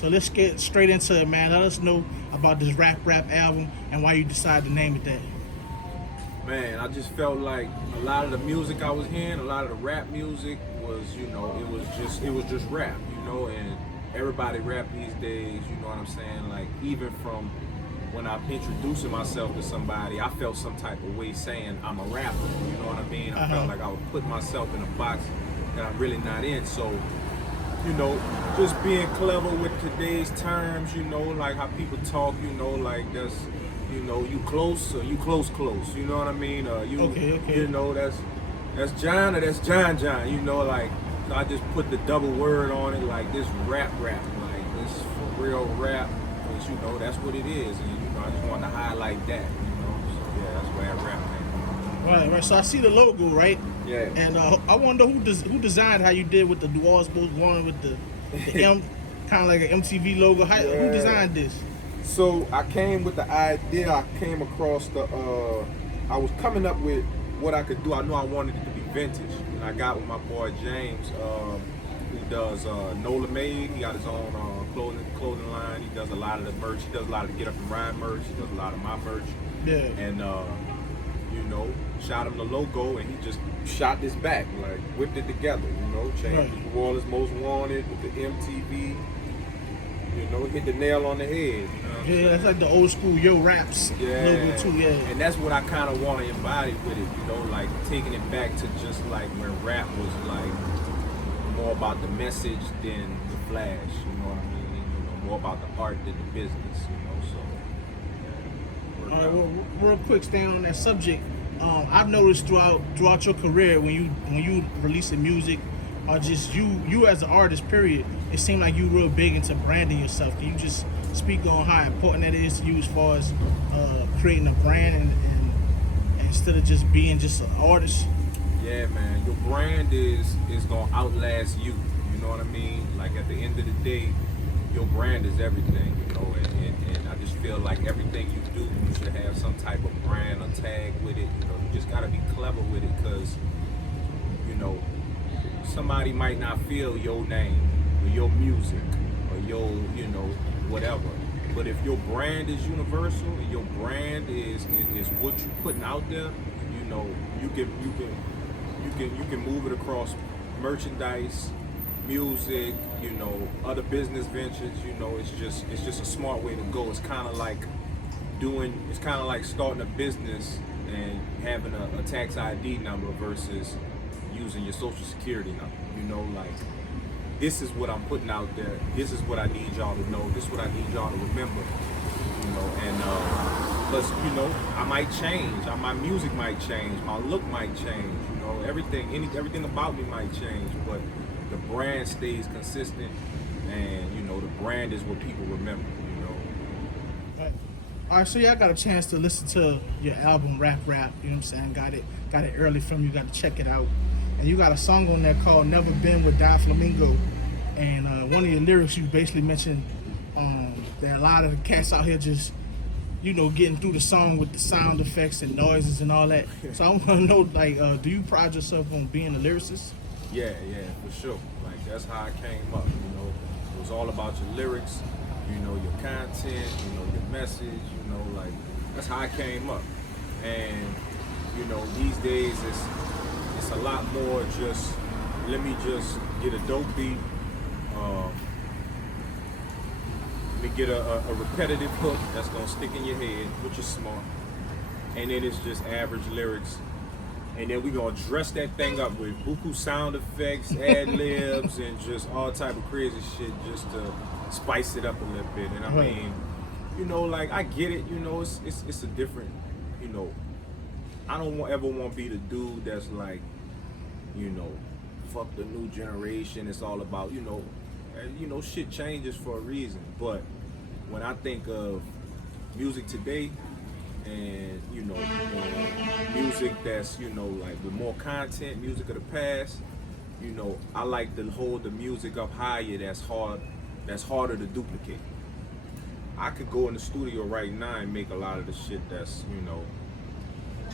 So let's get straight into it, man. Let us know about this rap album and why you decided to name it that. Man, I just felt like a lot of the music I was hearing, a lot of the rap music was, it was just rap, and everybody rap these days, you know what I'm saying? Like, even from when I'm introducing myself to somebody, I felt some type of way saying I'm a rapper, you know what I mean? I felt like I was putting myself in a box that I'm really not in. So, just being clever with today's terms, like how people talk, like that's, you close or you close, you know what I mean? Okay. That's John or that's John, like, so I just put the double word on it, like this rap, like this for real rap, because, that's what it is, and, I just wanted to highlight that, so yeah, that's where that rap came. Right. So I see the logo, right? Yeah. And I wonder who designed how you did with the Duals Bulls one with the M, kind of like an MTV logo. Who designed this? So I came with the idea. I came across I was coming up with what I could do. I knew I wanted it to be vintage, and I got with my boy James, who does Nola Made. He got his own clothing line. He does a lot of the merch. He does a lot of the Get Up and Ride merch. He does a lot of my merch. Yeah. And shot him the logo, and he just shot this back, like whipped it together. Changed the New Orleans Most Wanted with the MTV. Hit the nail on the head. Yeah, that's like the old school Yo Raps logo too, yeah. And that's what I kind of want to embody with it, like taking it back to just like when rap was like more about the message than the flash, you know what I mean? More about the art than the business, so. All right, well, real quick, staying on that subject, I've noticed throughout your career when you releasing music, or just you as an artist, period, it seemed like you real big into branding yourself. Can you just speak on how important that is to you as far as creating a brand and instead of just being just an artist? Yeah, man, your brand is gonna outlast you. You know what I mean? Like at the end of the day, your brand is everything. And I just feel like everything you do, you should have some type of brand or tag with it. You just gotta be clever with it, because somebody might not feel your name or your music or your whatever. But if your brand is universal and your brand is what you're putting out there, you can move it across merchandise, music, other business ventures. It's just a smart way to go. It's kind of like starting a business and having a tax ID number versus using your social security number. Like, this is what I'm putting out there. This is what I need y'all to know. This is what I need y'all to remember. And plus, I might change. My music might change. My look might change. Everything about me might change. But the brand stays consistent, and the brand is what people remember. All right, so I got a chance to listen to your album, Rap. You know what I'm saying? Got it early from you. Got to check it out. And you got a song on there called "Never Been with Don Flamingo," and one of your lyrics you basically mentioned that a lot of the cats out here just getting through the song with the sound effects and noises and all that. So I want to know, like, do you pride yourself on being a lyricist? Yeah, for sure. Like, that's how I came up. It was all about your lyrics, your content, your message. Like, that's how I came up. And these days it's a lot more just, let me just get a dope beat, let me get a repetitive hook that's gonna stick in your head, which is smart, and then it's just average lyrics, and then we gonna dress that thing up with buku sound effects, ad libs, and just all type of crazy shit just to spice it up a little bit. And I mean, like, I get it, it's a different, I don't ever want to be the dude that's like, fuck the new generation. It's all about, shit changes for a reason. But when I think of music today and, and music that's, like with more content, music of the past, I like to hold the music up higher that's harder to duplicate. I could go in the studio right now and make a lot of the shit that's,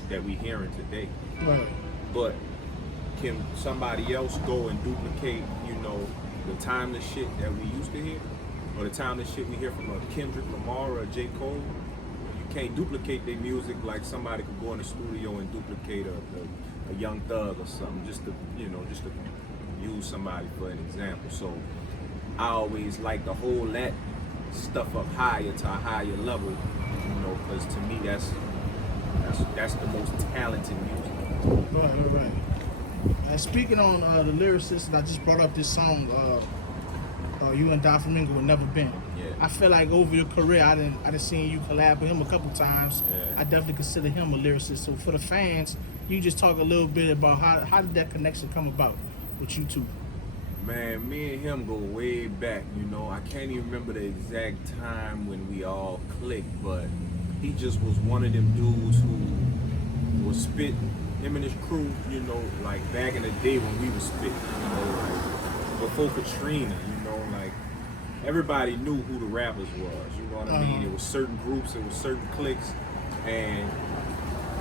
that we hearing today. Right. But can somebody else go and duplicate, the timeless shit that we used to hear? or the timeless shit we hear from a Kendrick Lamar or a J. Cole, you can't duplicate their music like somebody could go in the studio and duplicate a Young Thug or something, just to use somebody for an example. So I always like to hold that stuff up higher to a higher level, because to me that's the most talented music. Right. And speaking on the lyricists, I just brought up this song, you and Don Flamingo Would Never Been. Yeah. I feel like over your career, I done seen you collab with him a couple times. Yeah. I definitely consider him a lyricist. So for the fans, you just talk a little bit about how did that connection come about with you two? Man, me and him go way back, I can't even remember the exact time when we all clicked, but he just was one of them dudes who was spit, him and his crew, like back in the day when we was spitting, like before Katrina, like everybody knew who the rappers was, you know what I mean? It was certain groups, it was certain cliques, and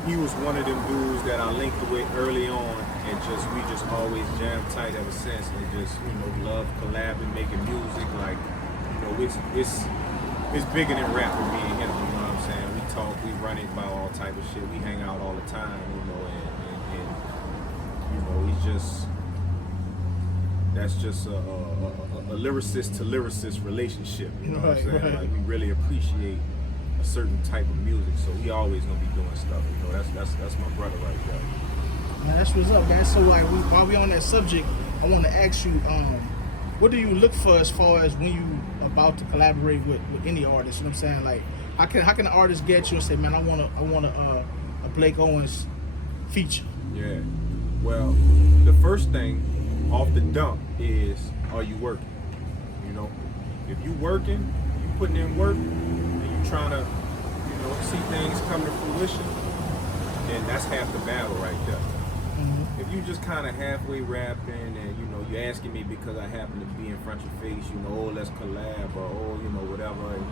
he was one of them dudes that I linked with early on, and we just always jammed tight ever since, and just love collabing, making music. Like it's bigger than rap with me and him. You know what I'm saying? We talk, we run it about all type of shit. We hang out all the time. And he's just that's just a lyricist to lyricist relationship. You know what I'm saying? Right. Like we really appreciate a certain type of music, so we always gonna be doing stuff. That's my brother right there. Man, that's what's up, man. So like, while we on that subject, I want to ask you, what do you look for as far as when you about to collaborate with any artist? You know what I'm saying? Like, how can an artist get you and say, man, I want a Blake Owens feature? Yeah. Well, the first thing off the dump is, are you working? If you working, you putting in work, and you trying to, see things come to fruition, then that's half the battle right there. Mm-hmm. If you just kind of halfway rapping and you're asking me because I happen to be in front of your face, oh, let's collab, or whatever, and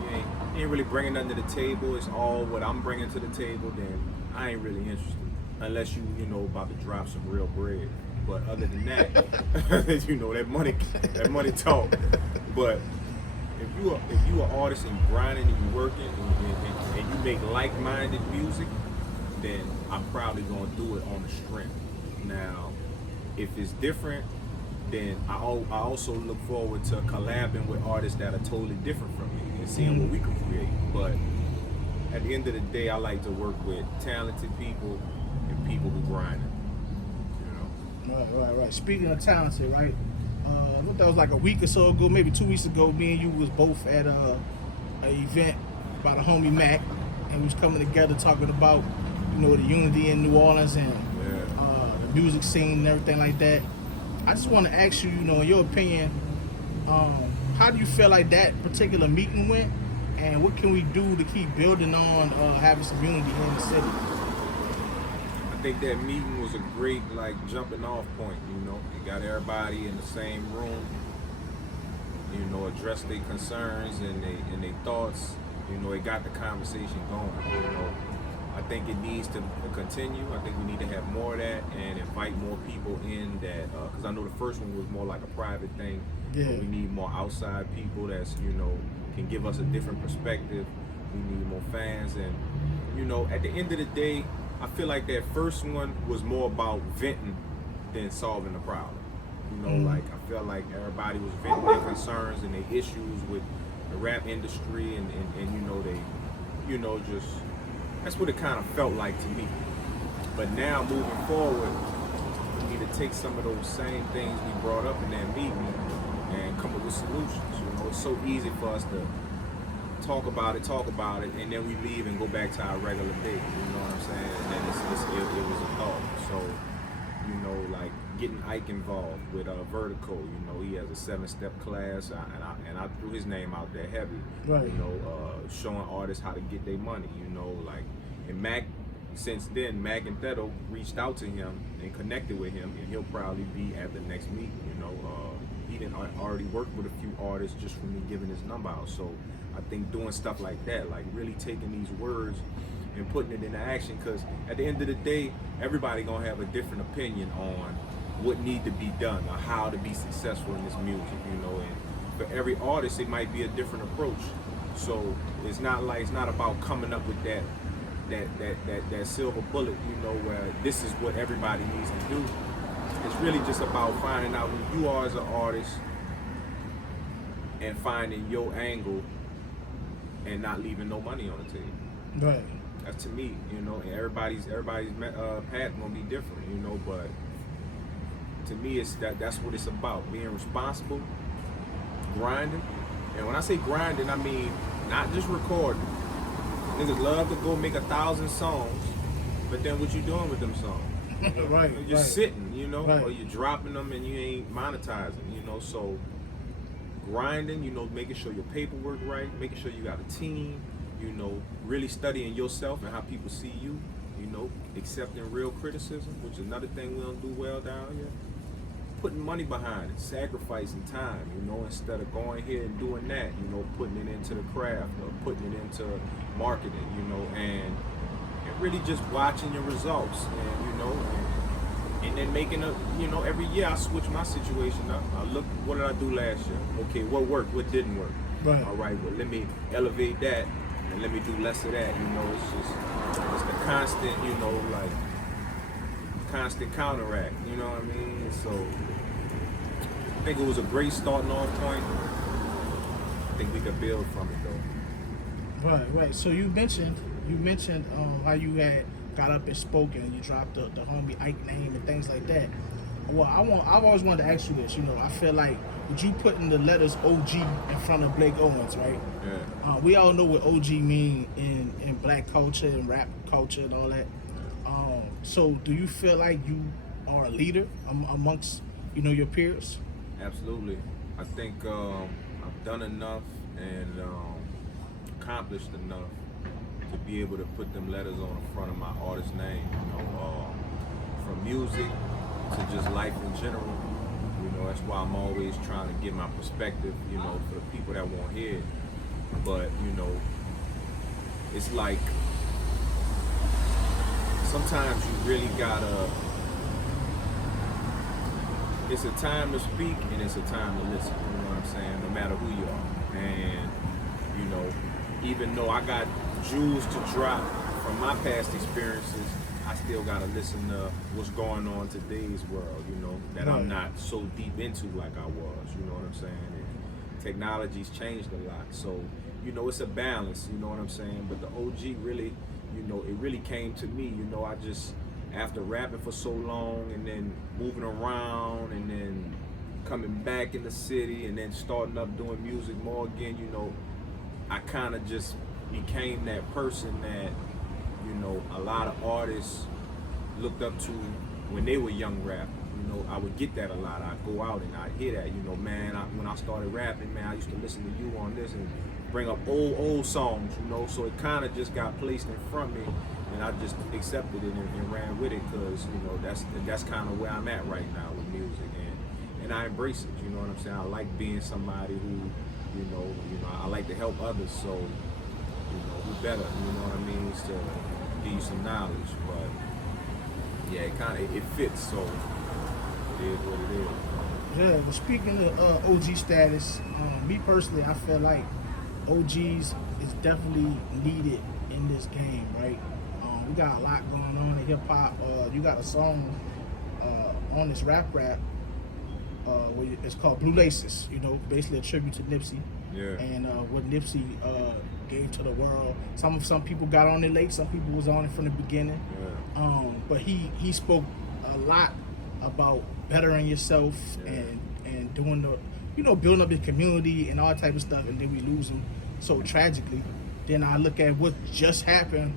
you ain't really bringing nothing to the table, it's all what I'm bringing to the table, then I ain't really interested, unless you about to drop some real bread. But other than that, that money talk. But if you are artist and grinding and you working and you make like-minded music, then I'm probably gonna do it on the strength. Now, if it's different, then I also look forward to collabing with artists that are totally different from me and seeing what we can create. But at the end of the day, I like to work with talented people and people who grind. Right. Speaking of talented, right? What that was like a week or so ago, maybe 2 weeks ago, me and you was both at an event by the homie Mac, and we was coming together talking about, the unity in New Orleans and the music scene and everything like that. I just want to ask you, in your opinion, how do you feel like that particular meeting went, and what can we do to keep building on having some unity in the city? I think that meeting was a great jumping off point. It got everybody in the same room, address their concerns and their thoughts. It got the conversation going. I think it needs to continue. I think we need to have more of that and invite more people in that, because I know the first one was more like a private thing. Yeah. But we need more outside people that's, can give us a different perspective. We need more fans, and, at the end of the day, I feel like that first one was more about venting than solving the problem. I felt like everybody was venting their concerns and their issues with the rap industry, and they, just, that's what it kind of felt like to me. But now moving forward, we need to take some of those same things we brought up in that meeting and come up with solutions. It's so easy for us to talk about it, and then we leave and go back to our regular day. You know what I'm saying? And then it was a thought. So, getting Ike involved with Vertical. He has a 7-step class, and I threw his name out there heavy. Right. Showing artists how to get their money. And Mac, since then, Mac and Theto reached out to him and connected with him, and he'll probably be at the next meeting. He didn't already work with a few artists just from me giving his number out. So I think doing stuff like that, like really taking these words and putting it into action, because at the end of the day, everybody gonna have a different opinion on what need to be done or how to be successful in this music, and for every artist, it might be a different approach. So it's not about coming up with that silver bullet, where this is what everybody needs to do. It's really just about finding out who you are as an artist and finding your angle and not leaving no money on the table. Right. That's to me, and everybody's path gonna be different, but to me, it's that's what it's about: being responsible, grinding. And when I say grinding, I mean not just recording. Niggas love to go make 1,000 songs, but then what you doing with them songs? Right. You're just sitting, Right. or you're dropping them and you ain't monetizing, So grinding, making sure your paperwork right, making sure you got a team, really studying yourself and how people see you, accepting real criticism, which is another thing we don't do well down here. Putting money behind it, sacrificing time, instead of going here and doing that, putting it into the craft or putting it into marketing, and really just watching your results and then making every year I switch my situation up. I look, what did I do last year? Okay, what worked, what didn't work? Right. All right, well, let me elevate that and let me do less of that, it's the constant, constant counteract, you know what I mean? So I think it was a great starting off point. I think we could build from it though. Right. So you mentioned how you had got up and spoken and you dropped the homie Ike name and things like that. Well, I've always wanted to ask you this. I feel like with you putting the letters OG in front of Blake Owens, right? Yeah. We all know what OG mean in black culture and rap culture and all that. So do you feel like you are a leader amongst your peers? Absolutely. I think I've done enough and accomplished enough to be able to put them letters on the front of my artist name. From music to just life in general. That's why I'm always trying to get my perspective, for the people that won't hear it. But, it's like sometimes you really gotta, it's a time to speak and it's a time to listen, you know what I'm saying, no matter who you are. And, even though I got jewels to drop from my past experiences, I still gotta listen to what's going on in today's world, that I'm not so deep into like I was, you know what I'm saying? And technology's changed a lot, so, it's a balance, you know what I'm saying? But the OG really, it really came to me, I just, after rapping for so long and then moving around and then coming back in the city and then starting up doing music more again, I kind of just became that person that, a lot of artists looked up to when they were young rappers. I would get that a lot. I'd go out and I'd hear that, man, when I started rapping, man, I used to listen to you on this and bring up old songs, so it kind of just got placed in front of me and I just accepted it and ran with it because, that's kind of where I'm at right now with music and I embrace it, you know what I'm saying? I like being somebody who, I like to help others, so, who better, you know what I mean, is to give you some knowledge, but yeah, it fits, so it is what it is. Yeah, but speaking of OG status, me personally, I feel like OGs is definitely needed in this game, right? We got a lot going on in hip hop. You got a song on this rap where it's called Blue Laces, basically a tribute to Nipsey. Yeah. And what Nipsey gave to the world. Some people got on it late, some people was on it from the beginning. Yeah. But he spoke a lot about bettering yourself and doing the building up your community and all type of stuff, and then we lose him so tragically. Then I look at what just happened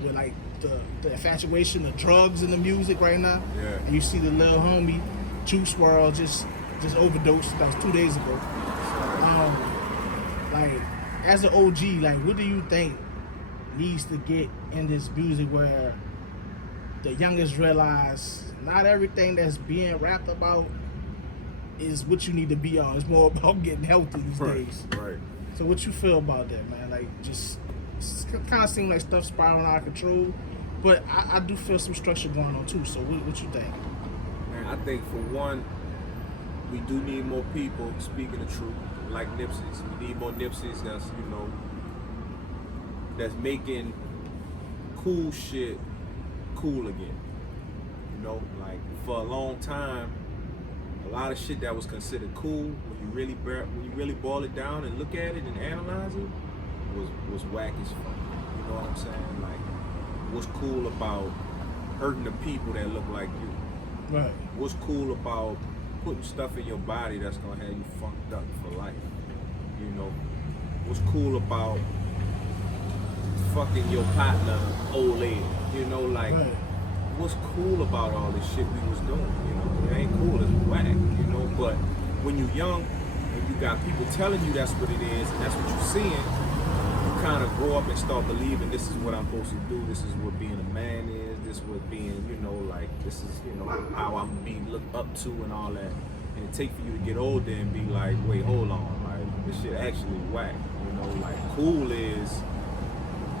with like the infatuation, the drugs and the music right now. Yeah. And you see the little homie Juice WRLD just overdosed. That was 2 days ago. Like as an OG, like what do you think needs to get in this music where the youngest realize not everything that's being rapped about is what you need to be on. It's more about getting healthy these days. Right. So what you feel about that, man? Like just kind of seem like stuff spiraling out of control, but I do feel some structure going on too. So what you think? Man, I think for one, we do need more people speaking the truth, like Nipsey's. We need more Nipsey's that's, you know, that's making cool shit cool again. You know, like for a long time, a lot of shit that was considered cool, when you really boil it down and look at it and analyze it, was whack as fuck. You know what I'm saying? Like, what's cool about hurting the people that look like you? Right. What's cool about putting stuff in your body that's gonna have you fucked up for life? You know, what's cool about fucking your partner old lady? You know, like, Right. what's cool about all this shit we was doing? You know, it ain't cool, it's whack. You know, but when you young and you got people telling you that's what it is and that's what you're seeing, you kind of grow up and start believing this is what I'm supposed to do. This is what being a man is. This is what being, you know, like, this is, you know, how I'm being looked up to and all that. And it take for you to get older and be like, wait, hold on, like, this shit actually whack. You know, like, cool is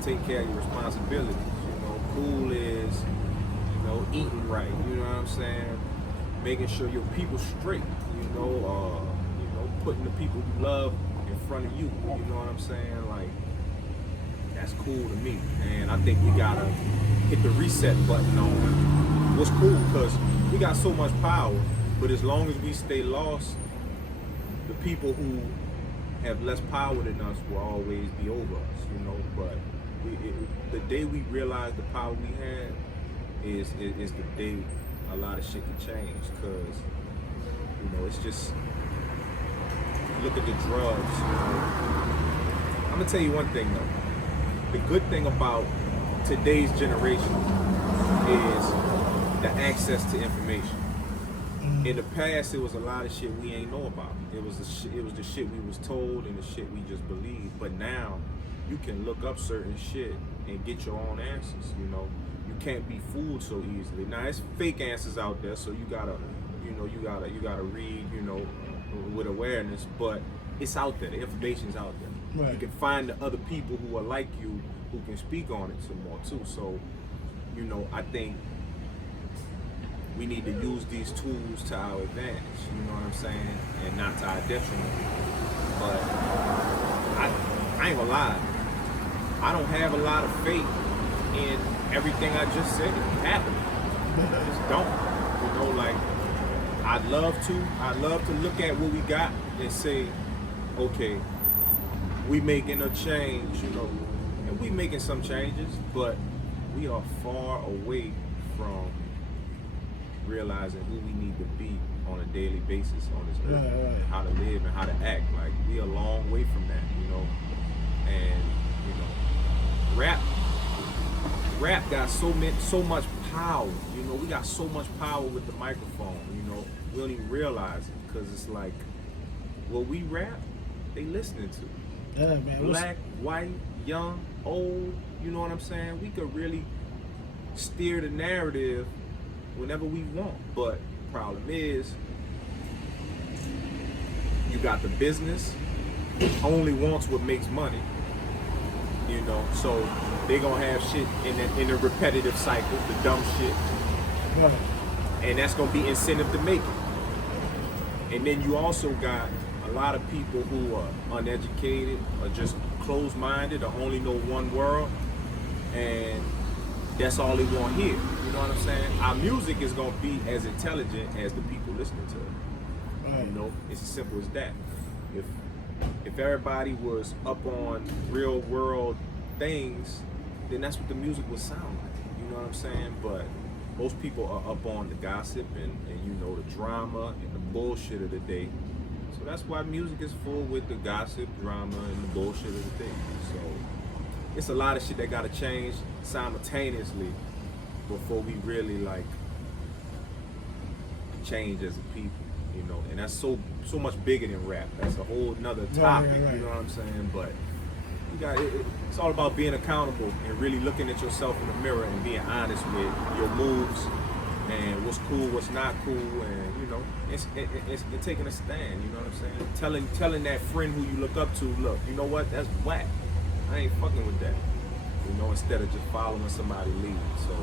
take care of your responsibilities. You know, cool is, you know, eating right. You know what I'm saying? Making sure your people straight. You know, putting the people you love in front of you. You know what I'm saying? Like, that's cool to me. And I think we gotta hit the reset button on what's cool, because we got so much power, but as long as we stay lost, the people who have less power than us will always be over us, you know. But the day we realize the power we have is the day a lot of shit can change, because, you know, it's just, look at the drugs, you know. I'm gonna tell you one thing though. The good thing about today's generation is the access to information. In the past, it was a lot of shit we ain't know about. It was the shit we was told and the shit we just believed. But now, you can look up certain shit and get your own answers. You know, you can't be fooled so easily. Now, it's fake answers out there, so you gotta read, you know, with awareness. But it's out there. The information's out there. Right. You can find the other people who are like you who can speak on it some more too. So, you know, I think we need to use these tools to our advantage, you know what I'm saying, and not to our detriment. But I ain't gonna lie, I don't have a lot of faith in everything I just said happening. I just don't. You know, like, I'd love to look at what we got and say, okay, we making a change, you know, and we making some changes, but we are far away from realizing who we need to be on a daily basis on this earth, right. How to live and how to act. Like, we a long way from that, you know. And, you know, rap got so much power, you know. We got so much power with the microphone, you know. We don't even realize it, because it's like, what we rap, they listening to. Yeah, man. Black, white, young, old, you know what I'm saying? We could really steer the narrative whenever we want. But problem is, you got the business which only wants what makes money. You know, so they gonna have shit in the repetitive cycle, the dumb shit. Right. And that's gonna be incentive to make it. And then you also got a lot of people who are uneducated or just closed-minded or only know one world, and that's all they want to hear. You know what I'm saying? Our music is gonna be as intelligent as the people listening to it. Right. You know, it's as simple as that. If everybody was up on real world things, then that's what the music would sound like. You know what I'm saying? But most people are up on the gossip and you know, the drama and the bullshit of the day. So that's why music is full with the gossip, drama, and the bullshit of the day. So it's a lot of shit that gotta change simultaneously before we really like change as a people, you know. And that's so much bigger than rap. That's a whole nother topic, right. You know what I'm saying? But you got it's all about being accountable and really looking at yourself in the mirror and being honest with your moves and what's cool, what's not cool, and you know, it's taking a stand. You know what I'm saying? Telling that friend who you look up to, look, you know what? That's whack. I ain't fucking with that. You know, instead of just following somebody lead. So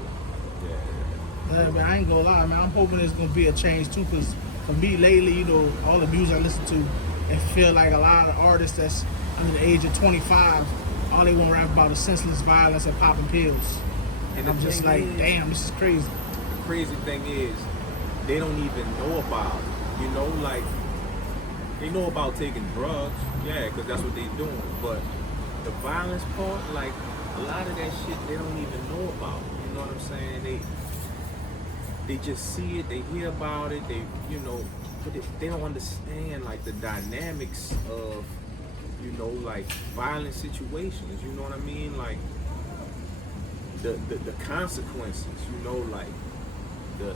yeah. Man, I ain't gonna lie, man. I'm hoping there's gonna be a change too, cause For me lately, you know, all the music I listen to, it feel like a lot of artists that's under the age of 25, all they want to rap about is senseless violence and popping pills. And I'm just like, damn, this is crazy. The crazy thing is, they don't even know about it. You know, like, they know about taking drugs, yeah, because that's what they're doing. But the violence part, like, a lot of that shit they don't even know about. You know what I'm saying? They just see it, they hear about it, they, you know, but they don't understand, like, the dynamics of, you know, like, violent situations. You know what I mean? Like, the consequences, you know, like, the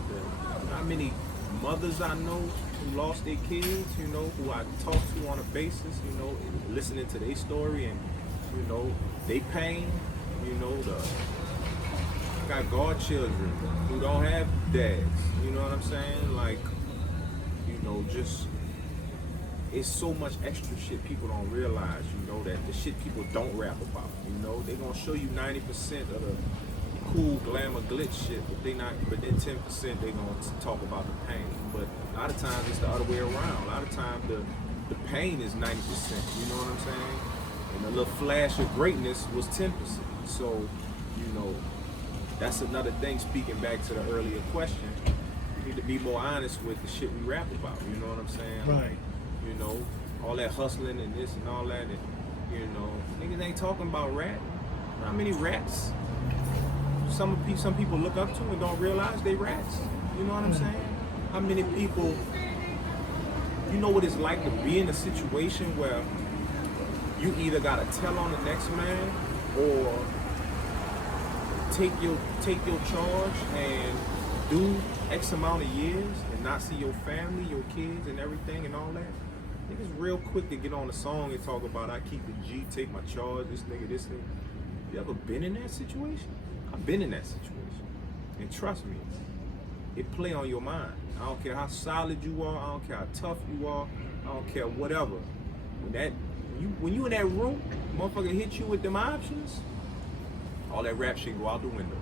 how many mothers I know who lost their kids, you know, who I talk to on a basis, you know, listening to their story and, you know, they pain, you know, got godchildren who don't have dads, you know what I'm saying? Like, you know, just, it's so much extra shit people don't realize, you know, that the shit people don't rap about, you know? They gonna show you 90% of the cool glamour glitch shit, but then 10% they gonna talk about the pain. But a lot of times it's the other way around. A lot of times the pain is 90%, you know what I'm saying? And a little flash of greatness was 10%. So, you know, that's another thing, speaking back to the earlier question, we need to be more honest with the shit we rap about, you know what I'm saying? Right. Like, you know, all that hustling and this and all that, and, you know, niggas ain't talking about rap. How many rats some people look up to and don't realize they rats? You know what I'm saying? How many people, you know what it's like to be in a situation where you either gotta tell on the next man or take your charge and do X amount of years and not see your family, your kids and everything and all that? Niggas real quick to get on a song and talk about I keep the G, take my charge, this nigga. You ever been in that situation? I've been in that situation. And trust me, it play on your mind. I don't care how solid you are, I don't care how tough you are, I don't care whatever. When you in that room, motherfucker hit you with them options, all that rap shit go out the window.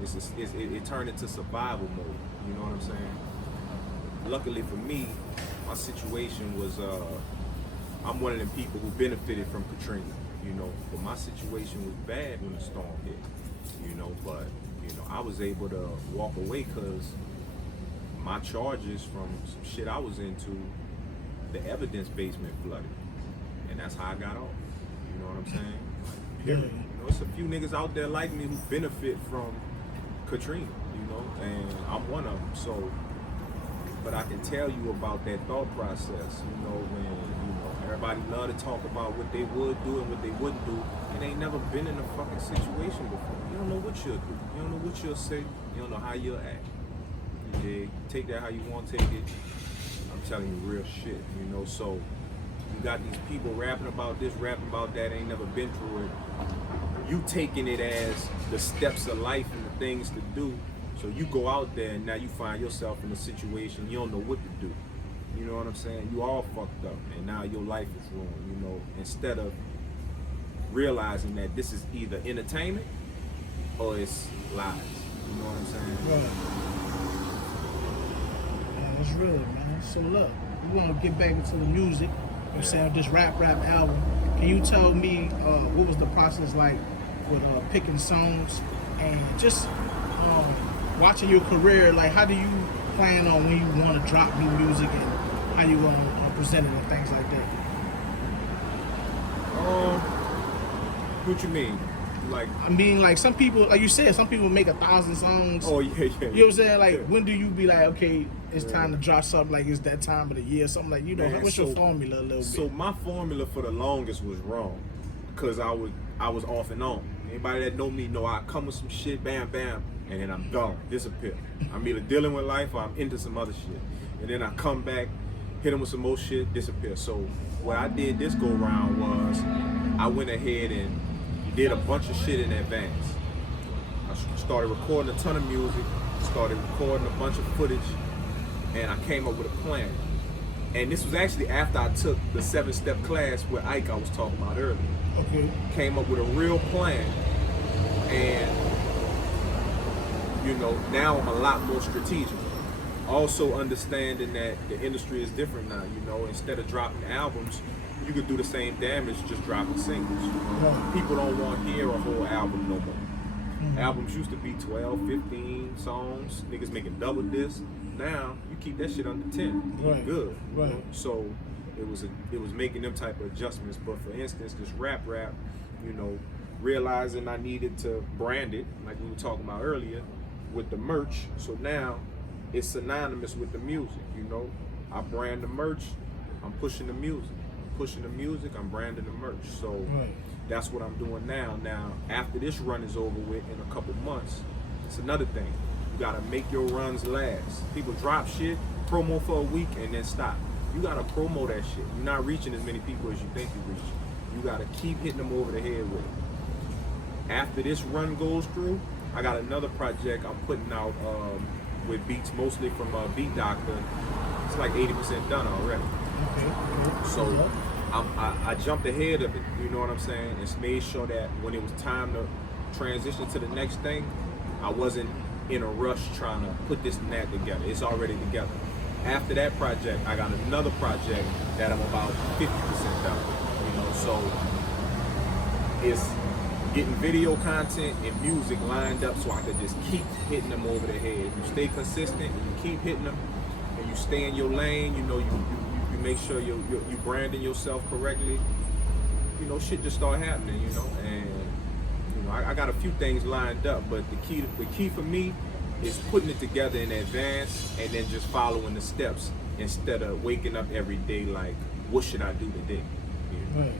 It turned into survival mode. You know what I'm saying? Luckily for me, my situation was, I'm one of them people who benefited from Katrina, you know, but my situation was bad when the storm hit, you know, but, you know, I was able to walk away because my charges from some shit I was into, the evidence basement flooded, and that's how I got off. You know what I'm saying? Like, period. You know, there's a few niggas out there like me who benefit from Katrina, you know, and I'm one of them. So, but I can tell you about that thought process, you know, when, you know, everybody love to talk about what they would do and what they wouldn't do, and they never been in a fucking situation before. You don't know what you'll do. You don't know what you'll say. You don't know how you'll act. You dig? Take that how you want to take it. I'm telling you real shit, you know. So you got these people rapping about this, rapping about that, ain't never been through it. You taking it as the steps of life and the things to do. So you go out there and now you find yourself in a situation you don't know what to do. You know what I'm saying? You all fucked up and now your life is ruined, you know, instead of realizing that this is either entertainment or it's lies. You know what I'm saying? Right. Yeah, that's real, man. So look, we want to get back into the music. You know what I'm saying? This rap album. Can you tell me what was the process like with picking songs and just watching your career? Like, how do you plan on when you want to drop new music and how you want to present it and things like that? What you mean? Like, I mean, like some people, like you said, some people make 1,000 songs. Oh yeah. You know what I'm saying? Like, yeah. when do you be like, okay, it's time to drop something? Like, it's that time of the year, something like, you know, Man, what's your formula a little bit? So my formula for the longest was wrong, because I was off and on. Anybody that know me know I come with some shit, bam, bam, and then I'm gone, disappear. I'm either dealing with life or I'm into some other shit, and then I come back, hit them with some more shit, disappear. So what I did this go round was I went ahead and did a bunch of shit in advance. I started recording a ton of music, started recording a bunch of footage, and I came up with a plan. And this was actually after I took the 7-step class with Ike I was talking about earlier. Okay. Came up with a real plan, and you know, now I'm a lot more strategic. also understanding that the industry is different now. You know, instead of dropping albums, you could do the same damage just dropping singles. You know? Right. People don't want to hear a whole album no more. Mhm. Albums used to be 12, 15 songs. Niggas making double discs. Now you keep that shit under 10. You Right. good. You Right. know? So it was making them type of adjustments. But for instance, this rap, you know, realizing I needed to brand it, like we were talking about earlier, with the merch. So now it's synonymous with the music. You know, I brand the merch. I'm pushing the music. Pushing the music. I'm branding the merch. So. Right. That's what I'm doing now. Now, after this run is over with in a couple months, it's another thing. You gotta make your runs last. People drop shit, promo for a week, and then stop. You gotta promo that shit. You're not reaching as many people as you think you're reaching. You gotta keep hitting them over the head with it. After this run goes through, I got another project I'm putting out with beats mostly from Beat Doctor. It's like 80% done already. Okay. So I jumped ahead of it, you know what I'm saying? And made sure that when it was time to transition to the next thing, I wasn't in a rush trying to put this and that together. It's already together. After that project, I got another project that I'm about 50% done with, you know? So it's getting video content and music lined up so I could just keep hitting them over the head. You stay consistent, and you keep hitting them, and you stay in your lane, you know, you make sure you branding yourself correctly, you know, shit just start happening, you know. And you know, I got a few things lined up, but the key for me is putting it together in advance and then just following the steps instead of waking up every day like, what should I do today? Yeah. Right.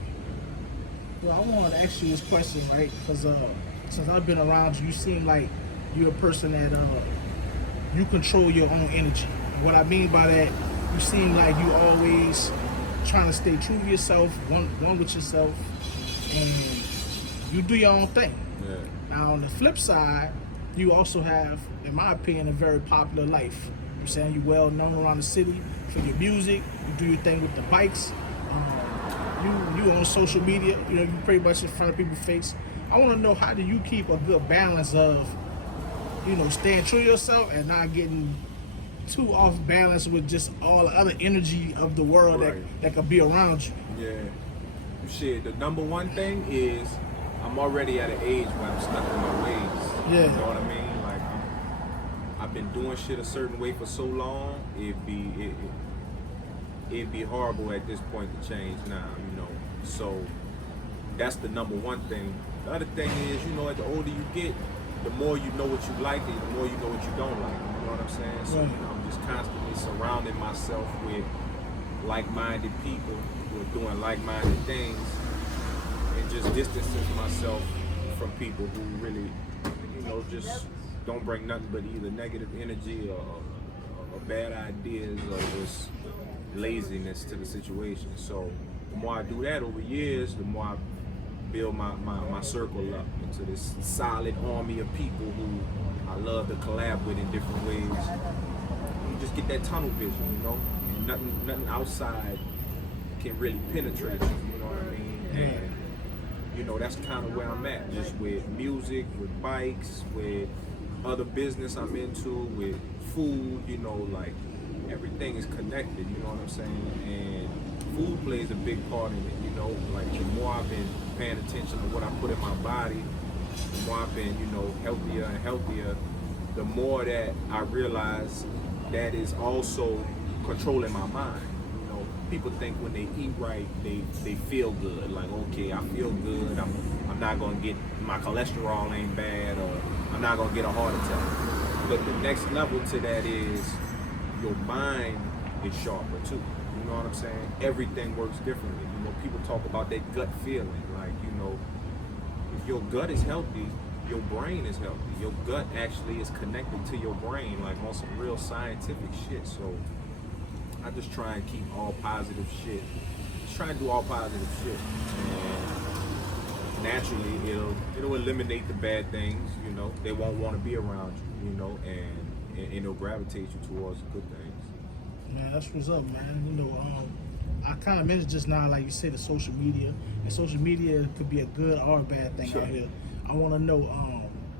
Well, I wanted to ask you this question, right? Because since I've been around you, you seem like you're a person that you control your own energy. What I mean by that, you seem like you always trying to stay true to yourself, one with yourself, and you do your own thing. Yeah. Now, on the flip side, you also have, in my opinion, a very popular life. I'm saying you're well known around the city for your music. You do your thing with the bikes. You on social media. You know, you pretty much in front of people's face. I want to know, how do you keep a good balance of, you know, staying true to yourself and not getting too off balance with just all the other energy of the world that could be around you? Yeah. Shit, the number one thing is I'm already at an age where I'm stuck in my ways. Yeah. You know what I mean? Like I've been doing shit a certain way for so long, it'd be horrible at this point to change now, you know. So that's the number one thing. The other thing is, you know, as the older you get, the more you know what you like and the more you know what you don't like. You know what I'm saying? So, you know, I'm just constantly surrounding myself with like-minded people who are doing like-minded things and just distancing myself from people who really, you know, just don't bring nothing but either negative energy or bad ideas or just laziness to the situation. So the more I do that over years, the more I build my circle up into this solid army of people who I love to collab with in different ways. You just get that tunnel vision, you know? And nothing outside can really penetrate you, you know what I mean? And you know, that's kind of where I'm at, just with music, with bikes, with other business I'm into, with food, you know, like everything is connected, you know what I'm saying? And food plays a big part in it, you know, like the more I've been paying attention to what I put in my body, the more I've been, you know, healthier and healthier, the more that I realize that is also controlling my mind. You know, people think when they eat right, they feel good. Like, okay, I feel good, I'm not gonna get, my cholesterol ain't bad, or I'm not gonna get a heart attack. But the next level to that is your mind is sharper too. You know what I'm saying? Everything works differently. You know, people talk about that gut feeling. Like, you know, if your gut is healthy, your brain is healthy. Your gut actually is connected to your brain, like on some real scientific shit. So I just try and keep all positive shit. Just try and do all positive shit. And naturally, it'll eliminate the bad things, you know. They won't want to be around you, you know, and it'll gravitate you towards the good things. Man, that's what's up, man. You know, I kind of mentioned just now, like you said, the social media. And social media could be a good or a bad thing out here. I want to know,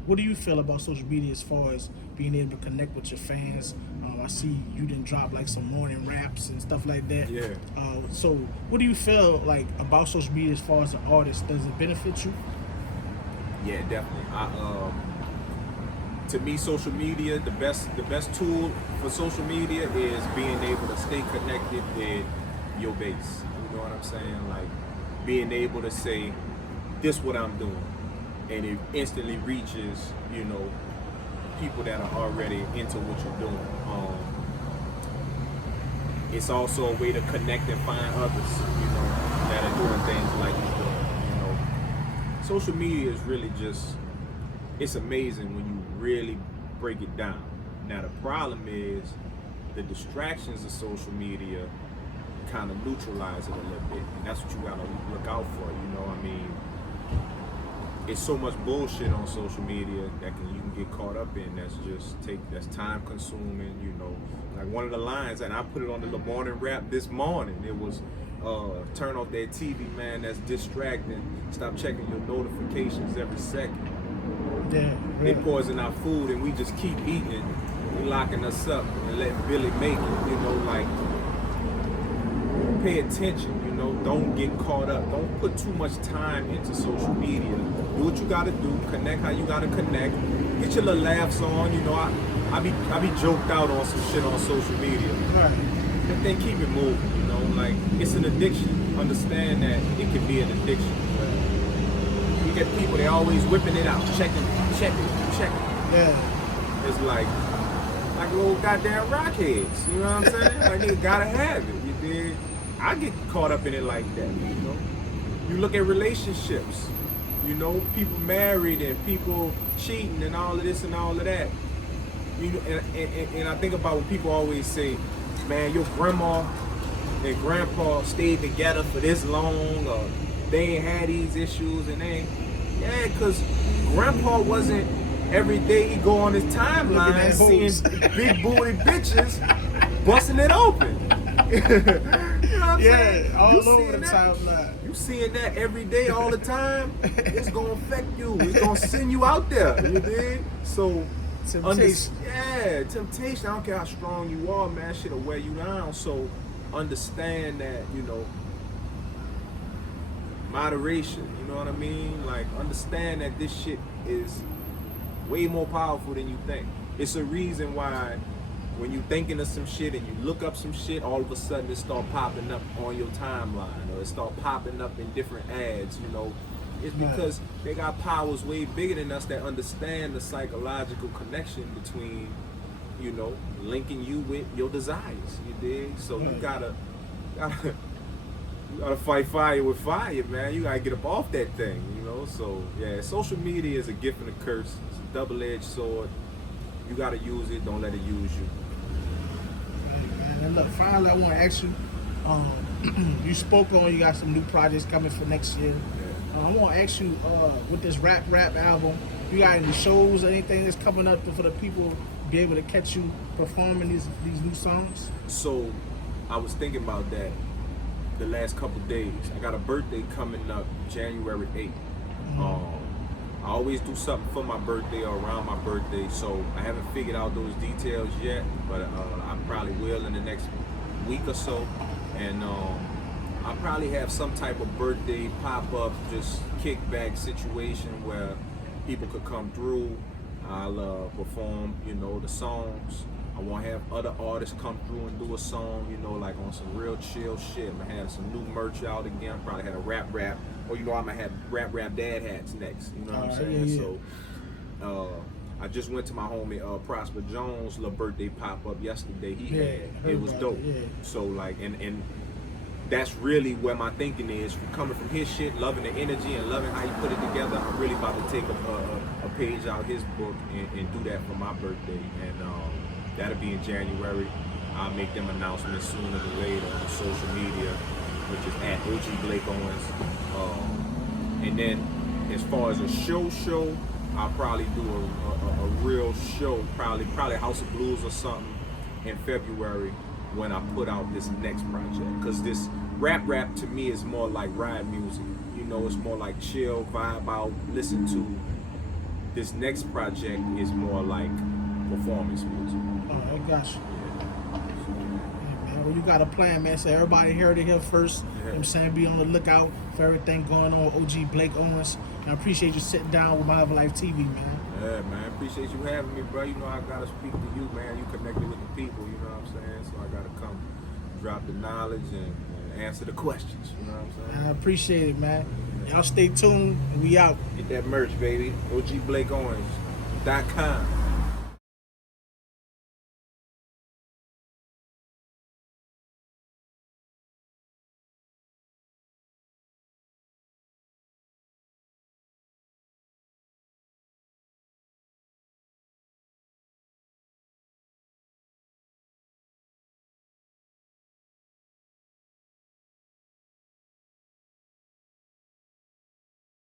what do you feel about social media as far as being able to connect with your fans? I see you didn't drop like some morning raps and stuff like that. Yeah. So what do you feel like about social media as far as an artist? Does it benefit you? Yeah, definitely. To me, social media, the best tool for social media is being able to stay connected with your base. You know what I'm saying? Like being able to say, this what I'm doing. And it instantly reaches, you know, people that are already into what you're doing. It's also a way to connect and find others, you know, that are doing things like you're doing. You know, social media is really just, it's amazing when you really break it down. Now the problem is the distractions of social media kind of neutralize it a little bit, and that's what you gotta look out for. You know, I mean, it's so much bullshit on social media that you can get caught up in. That's time consuming. You know, like one of the lines, and I put it on the morning rap this morning. It was, turn off that TV, man. That's distracting. Stop checking your notifications every second. Yeah. They poison our food and we just keep eating. We locking us up and letting Billy make it. You know, like pay attention. You know, don't get caught up. Don't put too much time into social media. Do what you gotta do. Connect how you gotta connect. Get your little laughs on. You know, I be joked out on some shit on social media. Right. But then keep it moving. You know, like it's an addiction. Understand that it can be an addiction. You get people, they always whipping it out, checking. Yeah. It's like little goddamn rockheads, you know what I'm saying? Like they gotta have it, you dig? I get caught up in it like that, you know? You look at relationships, you know, people married and people cheating and all of this and all of that. You know, and I think about when people always say, man, your grandma and grandpa stayed together for this long, or they ain't had these issues, and they ain't. Yeah, because grandpa wasn't every day he go on his timeline seeing big booty bitches busting it open. You know what I'm saying? All You over the that? timeline. You seeing that every day, all the time, it's gonna affect you. It's gonna send you out there, you dig? So, Temptation. Temptation. I don't care how strong you are, man, shit'll wear you down. So, understand that, you know, moderation, you know what I mean? Like, understand that this shit is way more powerful than you think. It's a reason why when you thinking of some shit and you look up some shit, all of a sudden it start popping up on your timeline, or it start popping up in different ads, you know. It's because they got powers way bigger than us that understand the psychological connection between, you know, linking you with your desires, you dig? So you gotta fight fire with fire, man. You gotta get up off that thing, you know. So yeah, social media is a gift and a curse. It's a double-edged sword. You gotta use it. Don't let it use you. And look, finally, I want to ask you. You spoke on you got some new projects coming for next year. Yeah. I want to ask you with this rap album, you got any shows or anything that's coming up for the people to be able to catch you performing these new songs? So I was thinking about that the last couple days. I got a birthday coming up January 8th. I always do something for my birthday or around my birthday, so I haven't figured out those details yet, but I probably will in the next week or so. And I'll probably have some type of birthday pop-up, just kickback situation where people could come through. I'll perform, you know, the songs. I want to have other artists come through and do a song, you know, like on some real chill shit. I'm gonna have some new merch out again. Probably had a rap, or you know, I'm gonna have rap dad hats next. You know what I'm saying? Yeah. So, I just went to my homie Prosper Jones' little birthday pop up yesterday. It was dope. Yeah. So like, and that's really where my thinking is. Coming from his shit, loving the energy and loving how he put it together. I'm really about to take a page out of his book and do that for my birthday. And that'll be in January. I'll make them announcements sooner than later on social media, which is at OG Blake Owens. And then as far as a show, I'll probably do a real show, probably House of Blues or something in February when I put out this next project. Because this rap to me is more like ride music. You know, it's more like chill, vibe out, listen to. This next project is more like performance music. I got you. Yeah. Well, you got a plan, man. So everybody heard it here first. You know what I'm saying? Be on the lookout for everything going on with OG Blake Owens. And I appreciate you sitting down with My Hell of Life TV, man. Yeah, man. Appreciate you having me, bro. You know I gotta speak to you, man. You connected with the people, you know what I'm saying? So I gotta come drop the knowledge and answer the questions, you know what I'm saying? I appreciate it, man. Y'all stay tuned. We out. Get that merch, baby. OGBlakeOwens.com.